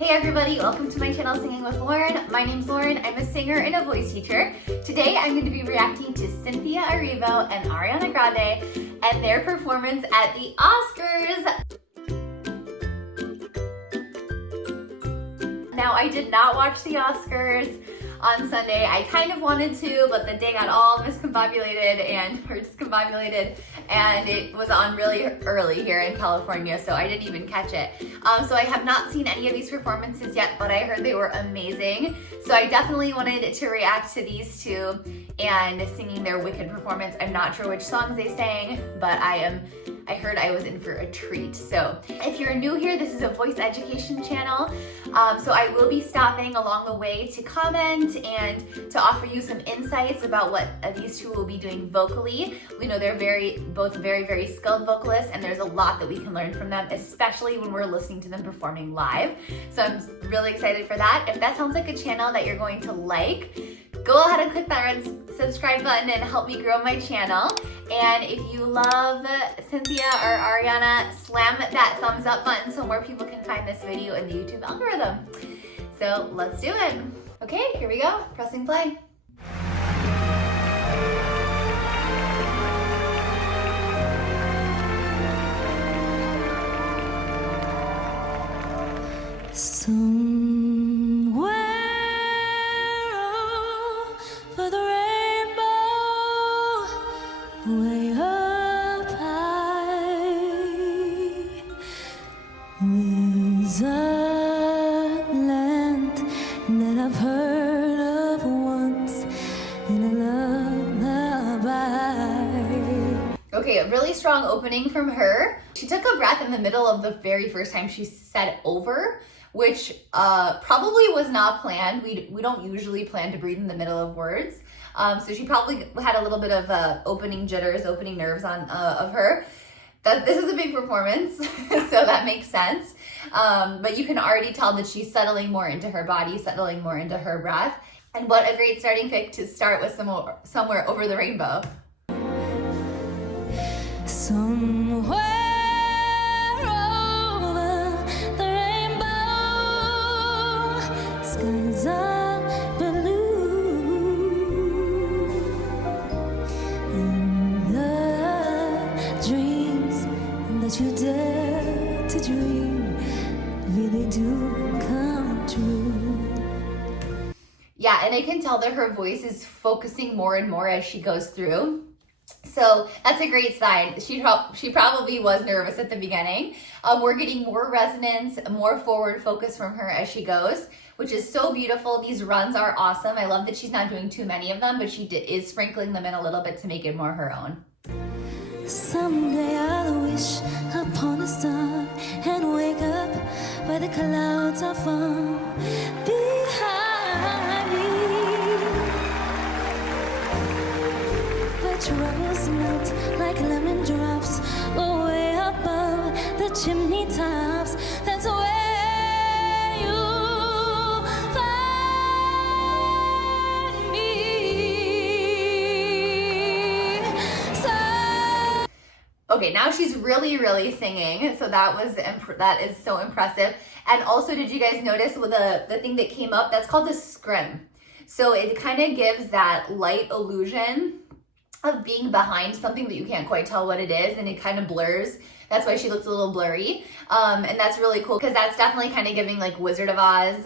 Hey everybody, welcome to my channel Singing with Lauren. My name's Lauren, I'm a singer and a voice teacher. Today I'm going to be reacting to Cynthia Erivo and Ariana Grande and their performance at the Oscars. Now I did not watch the Oscars on Sunday. I kind of wanted to, but the day got all discombobulated and it was on really early here in California, so I didn't even catch it. So I have not seen any of these performances yet, but I heard they were amazing. So I definitely wanted to react to these two and singing their Wicked performance. I'm not sure which songs they sang, but I heard I was in for a treat. So if you're new here, this is a voice education channel. So I will be stopping along the way to comment and to offer you some insights about what these two will be doing vocally. We know they're both very skilled vocalists, and there's a lot that we can learn from them, especially when we're listening to them performing live. So I'm really excited for that. If that sounds like a channel that you're going to like, go ahead and click that red subscribe button and help me grow my channel. And if you love Cynthia or Ariana, slam that thumbs up button so more people can find this video in the YouTube algorithm. So let's do it. Okay, here we go, pressing play. Somewhere over the rainbow, way up high, there's a land that I've heard of once in a lullaby. Okay, a really strong opening from her. She took a breath in the middle of the very first time she said over, which probably was not planned. We don't usually plan to breathe in the middle of words. So she probably had a little bit of opening jitters, opening nerves of her. This is a big performance, so that makes sense. But you can already tell that she's settling more into her body, settling more into her breath. And what a great starting pick to start with Somewhere Over the Rainbow. Somewhere over the rainbow, skies are blue, and the dreams that you dare to dream really do come true. Yeah, and I can tell that her voice is focusing more and more as she goes through. So that's a great sign. She probably was nervous at the beginning. We're getting more resonance, more forward focus from her as she goes, which is so beautiful. These runs are awesome. I love that she's not doing too many of them, but she is sprinkling them in a little bit to make it more her own. Someday I'll wish upon a star and wake up where the clouds are far behind me, where troubles melt like lemon drops way above the chimney tops. That's where you find me. Okay, now she's really singing, so that is so impressive. And also, did you guys notice with the thing that came up? That's called a scrim. So it kind of gives that light illusion of being behind something that you can't quite tell what it is, and it kind of blurs. That's why she looks a little blurry, and that's really cool because that's definitely kind of giving like Wizard of Oz,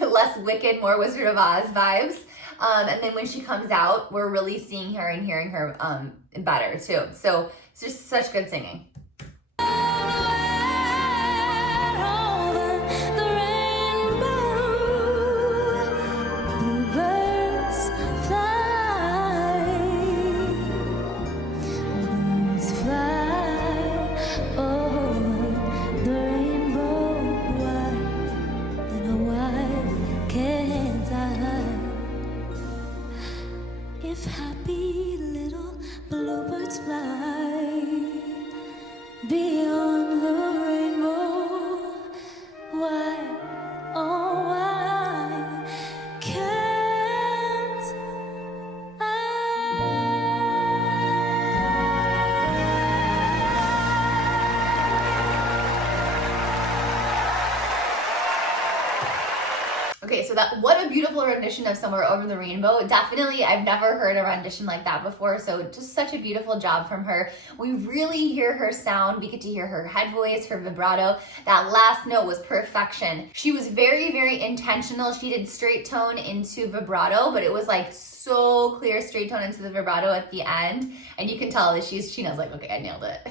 less Wicked, more Wizard of Oz vibes. And then when she comes out, we're really seeing her and hearing her better too. So it's just such good singing. If happy little bluebirds fly Okay, so what a beautiful rendition of Somewhere Over the Rainbow. Definitely, I've never heard a rendition like that before, so just such a beautiful job from her. We really hear her sound. We get to hear her head voice, her vibrato. That last note was perfection. She was very, very intentional. She did straight tone into vibrato, but it was like so clear straight tone into the vibrato at the end, and you can tell that she knows, like, okay, I nailed it.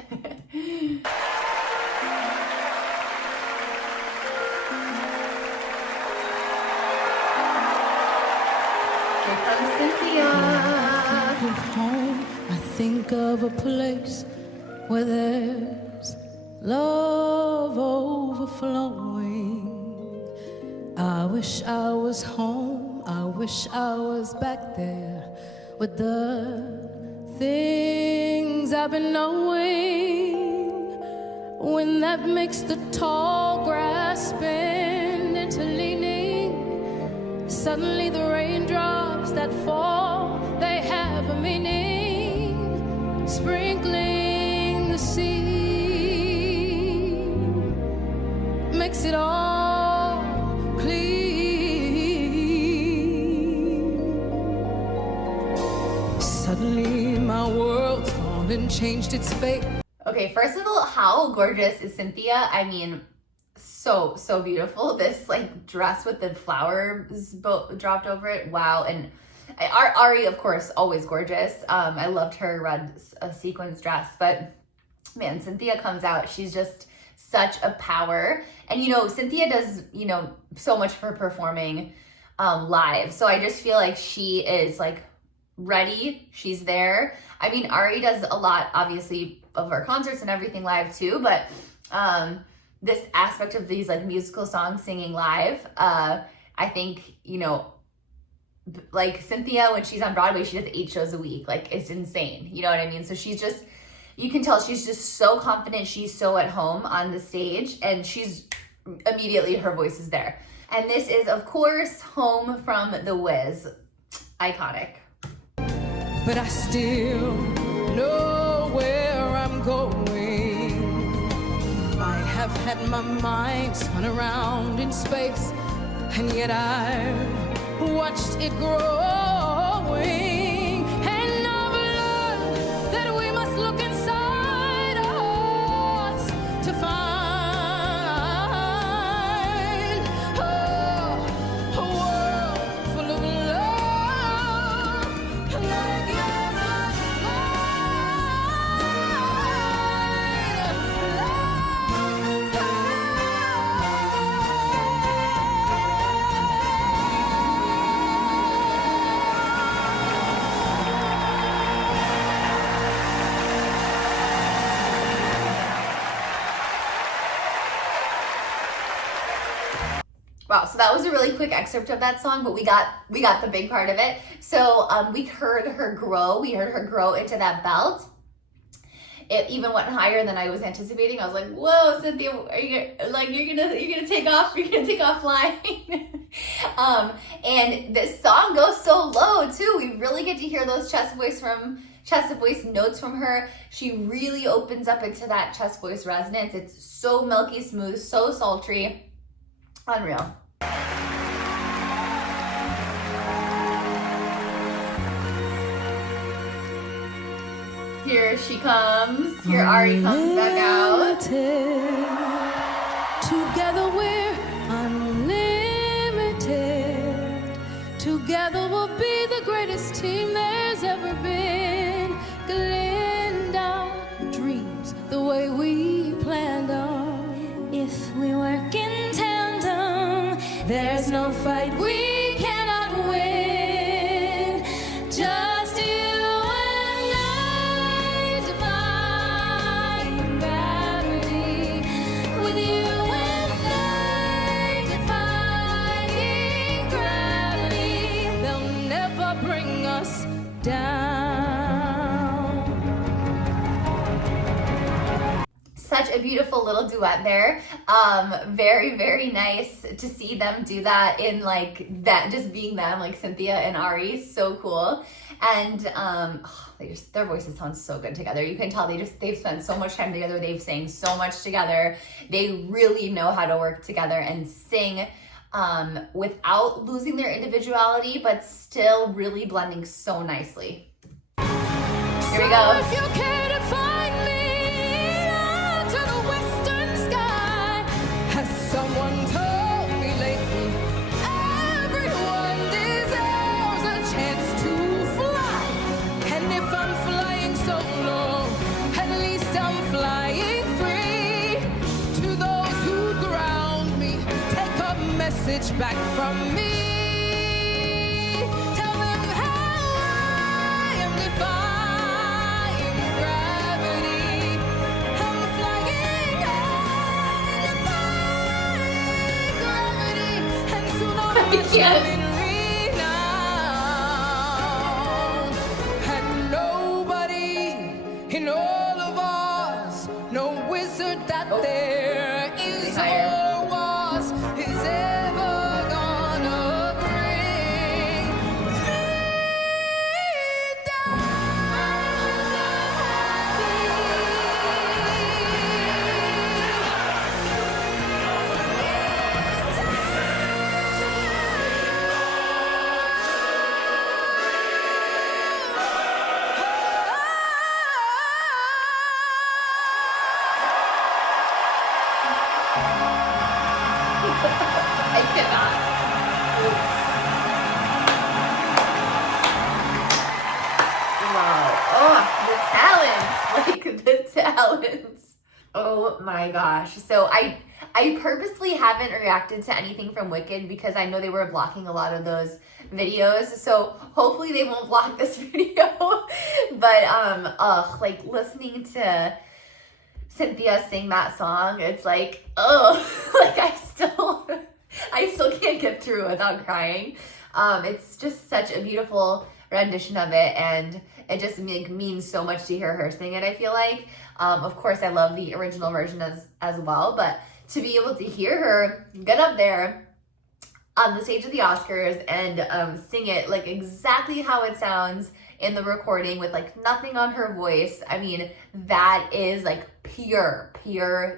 Cynthia. I think of home, I think of a place where there's love overflowing. I wish I was home, I wish I was back there with the things I've been knowing. When that makes the tall grass bend into leaning, suddenly the raindrops that fall, they have a meaning, sprinkling the sea, makes it all clean. Suddenly my world's gone and changed its fate. Okay, first of all, how gorgeous is Cynthia? I mean, so beautiful. This like dress with the flowers dropped over it. Wow. And Ari, of course, always gorgeous. I loved her red sequins dress, but man, Cynthia comes out. She's just such a power. And Cynthia does, so much for performing live. So I just feel like she is like ready. She's there. I mean, Ari does a lot, obviously, of her concerts and everything live too, but this aspect of these like musical songs singing live, I think, like Cynthia, when she's on Broadway, she does 8 shows a week. Like, it's insane. You know what I mean? So she's just, you can tell she's just so confident. She's so at home on the stage, and she's immediately, her voice is there. And this is, of course, Home from The Wiz. Iconic. But I still know where I'm going. I have had my mind spun around in space, and yet I've watched it growing. And I've learned that we must look inside our hearts to find a world full of love like yours and Wow, so that was a really quick excerpt of that song, but we got the big part of it. So we heard her grow. We heard her grow into that belt. It even went higher than I was anticipating. I was like, "Whoa, Cynthia, are you you're gonna take off? You're gonna take off flying?" And this song goes so low too. We really get to hear those chest voice notes from her. She really opens up into that chest voice resonance. It's so milky smooth, so sultry. Unreal. Here she comes. Here Ari comes back out. Together we're unlimited. Together we'll be the greatest team there's ever been. Glinda dreams the way we planned them. If we work in tandem, There's no fight we cannot win. Just you and I, defying gravity. With you and I, defying gravity. They'll never bring us down. Such a beautiful little duet there. Very, very nice to see them do that in like that, just being them, like Cynthia and Ari. So cool. And their voices sound so good together. You can tell they've spent so much time together. They've sang so much together. They really know how to work together and sing without losing their individuality, but still really blending so nicely. Here we go. If you care to find me out to the western sky, has someone told me lately, everyone deserves a chance to fly. And if I'm flying solo, at least I'm flying free. To those who ground me, take a message back from me. Tell them how I am defying gravity. I'm flying high, defying gravity. And soon I'll I reach can't. renown. And nobody in all of Oz, no wizard that there is higher. or was, is ever gonna bring me down. I cannot. Wow. Oh, the talents. Like the talents. Oh my gosh. So I purposely haven't reacted to anything from Wicked because I know they were blocking a lot of those videos. So hopefully they won't block this video. But like listening to Cynthia sing that song, it's like, oh, like I still can't get through it without crying. It's just such a beautiful rendition of it, and it just means so much to hear her sing it, I feel like. Of course, I love the original version as well, but to be able to hear her get up there on the stage of the Oscars and sing it like exactly how it sounds in the recording with like nothing on her voice, I mean, that is like pure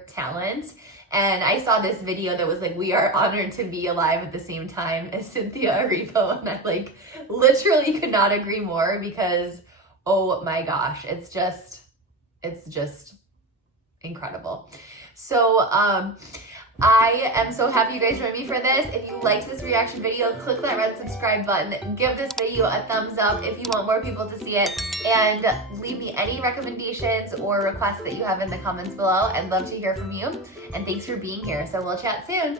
talent. And I saw this video that was like, we are honored to be alive at the same time as Cynthia Erivo, and I like literally could not agree more because, oh my gosh, it's just incredible. So I am so happy you guys joined me for this. If you liked this reaction video, click that red subscribe button. Give this video a thumbs up if you want more people to see it. And leave me any recommendations or requests that you have in the comments below. I'd love to hear from you. And thanks for being here. So we'll chat soon.